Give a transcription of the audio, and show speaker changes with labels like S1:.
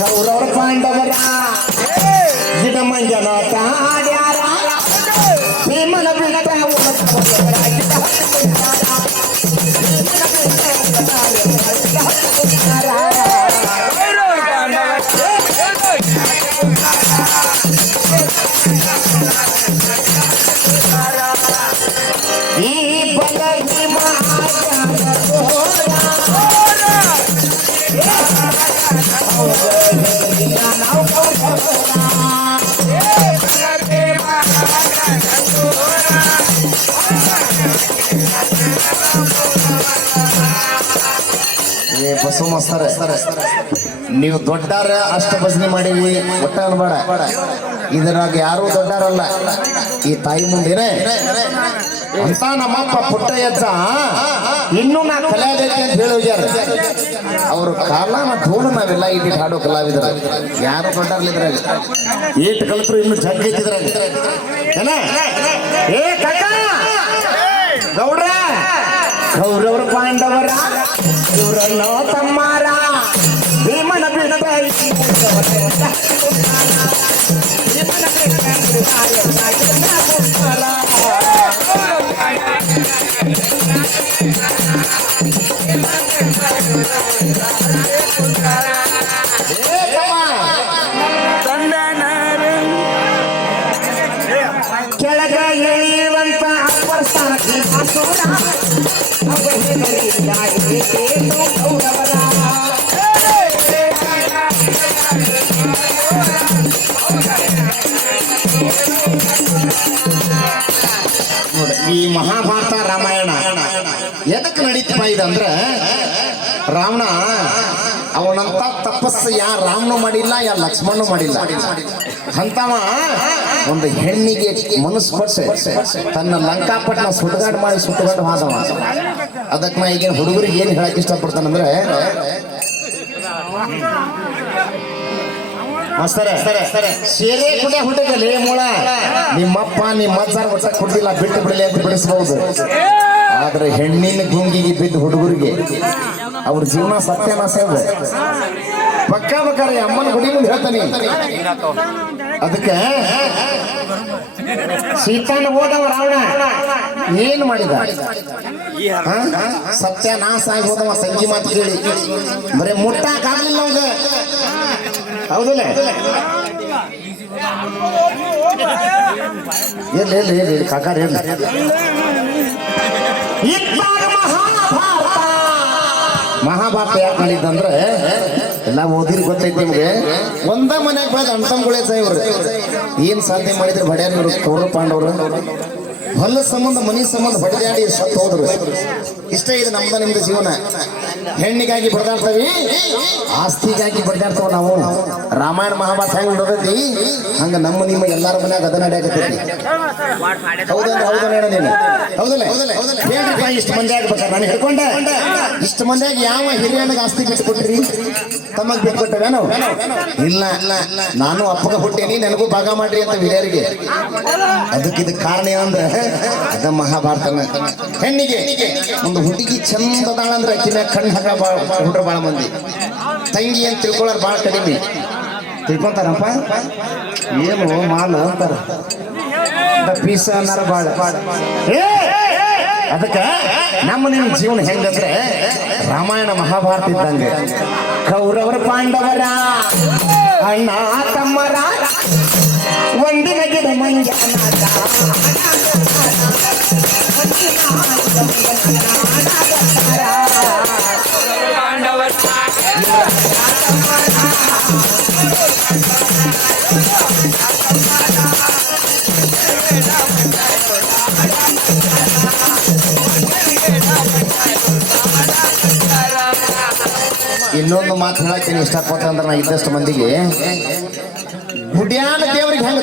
S1: कौरव पांडवरा जिन मंजन ताड्यारा भीमन बिनता उलटा ಏ ಬಸವ ಮಾಸ್ತರ ನೀವು ದೊಡ್ಡಾರ ಅಷ್ಟ ಭಜನೆ ಮಾಡೀವಿ ಒಟ್ಟ ಅನ್ಬೇಡ. ಇದ್ರಾಗ ಯಾರು ದೊಡ್ಡಾರಲ್ಲ. ಈ ತಾಯಿ ಮುಂದೆ ಅಂತ ನಮ್ಮಪ್ಪ ಪುಟ್ಟ ಇನ್ನೂ ನಾ ಕಲಿಯೋದೈತೆ ಅಂತ ಹೇಳಿ ಹೋಗ್ಯಾರ. ಕಾಲ ಕಾಲನ ಧೂಳು ನಾವೆಲ್ಲ ಇಲ್ಲಿ ಹಾಡೋ ಕಲಾವಿದ್ರ. ಯಾರು ದೊಡ್ಡರ್ಲಿದ್ರಾಗ ಏಟ್ ಕಲ್ತ್ರು ಇನ್ನು ಜಗ್ ಐತಿದ್ರಾಗ ಗೌಡ್ರ! ಗೌರವ್ರ ಪಾಂಡವರ? ಇವ್ರನ್ನೋ ತಮ್ಮಾರ ಭೀಮನ ಬಿಟ್ಟ ಕೆಳಗ ಇಳಿಯುವಂತ ಅಪ್ಪರ್ ಸ್ಥಾನಕ್ಕೆ ಹಾಸೋಣ ಗೌರವರ ನೋಡಿ ಈ ಮಹಾಭಾರತ ರಾಮಾಯಣ ಎದಕ್ಕೆ ನಡೀತಪ್ಪ ಇದಂದ್ರೆ ರಾವಣ ಅವನಂತ ತಪಸ್ಸು ಯಾ ರಾಮನು ಮಾಡಿಲ್ಲ ಯಾ ಲಕ್ಷ್ಮಣನು ಮಾಡಿಲ್ಲ ಅಂತವ ಒಂದು ಹೆಣ್ಣಿಗೆ ಮನಸ್ಸು ಕೊಟ್ಟೆ ತನ್ನ ಲಂಕಾಪಟ್ಟಣ ಸುಡುಗಾಡು ಮಾಡಿ ಸುಟ್ಟುಗಾಡು ಮಾಡವ ಅದಕ್ಕೆ ನಾ ಈಗ ಹುಡುಗರಿಗೆ ಏನು ಹೇಳಕ್ ಇಷ್ಟಪಡ್ತಾನಂದ್ರೆ ಸೇರೆ ಕೂಡ ಹುಡುಗಲಿ ಮೂಳ? ನಿಮ್ಮಪ್ಪ, ನಿಮ್ಮ ಅಜ್ಜಾರ ಒಟ್ಟ ಕೊಡ್ಲಿಲ್ಲ ಬಿಟ್ಟು ಬಿಡಲಿ ಅಂತ ಬಿಡಿಸಬಹುದು ಆದ್ರೆ ಹೆಣ್ಣಿನ ಗುಂಗಿಗೆ ಬಿದ್ದ ಹುಡುಗರಿಗೆ ಅವ್ರ ಜೀವನ ಸತ್ಯನಾಶ ಇದೆ ಪಕ್ಕ ಬೇಕಾರೆ ಅಮ್ಮನ ಗುಡಿ ಮುಂದೆ ಹೇಳ್ತಾನೆ. ಅದಕ್ಕೆ ಸೀತಾನ ಹೋದವ ರಾವಣ. ಏನು ಮಾಡಿದ? ಸತ್ಯ ಸತ್ಯನಾಶ ಆಗಿ ಹೋದವ ಸಂಜಿ ಮಾತು ಕೇಳಿ. ಬರೀ ಮುಟ್ಟಾಕಾಗ್ಲಿಲ್ಲ ಅವಾಗ. ಹೌದಲ್ಲ? ಎಲ್ಲಿ ಎಲ್ಲಿ ಎಲ್ಲಿ ಕಾಕಾರ ಮಹಾಭಾರತ ಯಾಕೆ ಮಾಡಿದ್ದಂದ್ರೆ ಎಲ್ಲ ಓದಿರ್ ಗೊತ್ತೈತಿ ನಿಮ್ಗೆ? ಒಂದ ಮನ್ಯಾಗ ಬೆಳೆದ ಅಣ್ತಂಗುಳೇ ಇವ್ರು. ಏನ್ ಸಾಧನೆ ಮಾಡಿದ್ರೆ ಬಡ್ಯಾರ ಕೌರ ಪಾಂಡವ್ರು. ಹೊಲ ಸಂಬಂಧ, ಮನಿ ಸಂಬಂಧ ಹೊಡೆದಾಡಿ ಸತ್ತು ಹೋದ್ರು ಇಷ್ಟ ಇದೆ ನಮ್ದ, ನಿಮ್ದು ಜೀವನ. ಹೆಣ್ಣಿಗಾಗಿ ಬಡ್ದಾಡ್ತೀವಿ ಆಸ್ತಿಗಾಗಿ ಬಡ್ದಾಡ್ತಾವ ನಾವು? ರಾಮಾಯಣ ಮಹಾಭಾರತ ಹೆಂಗ್ ನೋಡತಿ ಹಂಗ ನಮ್ಮ ನಿಮ್ಮ ಎಲ್ಲಾರ ಮನ್ಯಾಗ ಅದ ನಡೆಯಕತ್ತೈತಿ ಹೌದಲ್ಲ ಹೌದಲ್ಲ ನೀನು? ಹೌದಲ್ಲ? ಹೇಳ್ರಿಪ್ಪ ಇಷ್ಟು ಮಂದಿ ಆಗ್ಬೇಕಾರೆ. ನಾನು ಹೇಳ್ಕೊಂಡೆ ಇಷ್ಟು ಮಂದಿಯಾಗ ಯಾವ ಹಿರಿಯನಿಗೆ ಆಸ್ತಿ ಬಿಟ್ಕೊಟ್ರಿ ತಮ್ಮಗ್ ಬಿಟ್ಕೊಟ್ಟವೇನು ಇಲ್ಲ, ನಾನು ಅಪ್ಪಗ ಹುಟ್ಟೇನಿ, ನನಗೂ ಭಾಗ ಮಾಡ್ರಿ ಅಂತ ಹಿರಿಯರಿಗೆ. ಅದಕ್ಕೆ ಇದಕ್ಕೆ ಕಾರಣ ಏನಂದ್ರೆ, ಅದ ಮಹಾಭಾರತನ. ಹೆಣ್ಣಿಗೆ, ಒಂದು ಹುಡುಗಿ ಚಂದ ಅಂದ್ರೆ ಕಣ್ಣು ಹಾಕ ಹುಡ್ರ ಬಾಳ ಮಂದಿ ತಂಗಿ ಅಂತ ತಿಳ್ಕೊಳ್ಳೋರು ಬಾಳ ಕಡಿಮೆ ತಿಳ್ಕೊಂತಾರಪ್ಪ ಏನು ಮಾಲ ಅಂತಾರ ಪೀಸ ಅನ್ನಾರ ಬಾಳ ಏ ಅದಕ್ಕೆ ನಮ್ಮ ನಿಮ್ಮ ಜೀವನ ಹೆಂಗಂದ್ರೆ ರಾಮಾಯಣ ಮಹಾಭಾರತ ಇದ್ದಂಗೆ ಕೌರವರ ಪಾಂಡವರ ಅಣ್ಣ ತಮ್ಮರ ಒಂದಿನ ಗಿಡ ಮಂಜಾನಾದ ಇನ್ನೊಂದು ಮಾತು ಹೇಳಕ್ಕೆ ಇಷ್ಟಪಡ್ತಂದ್ರೆ ನಾ ಇದ್ದಷ್ಟು ಮಂದಿಗೆ ಗುಡ್ಯಾನ ದೇವರಿಗೆ ಹೆಂಗ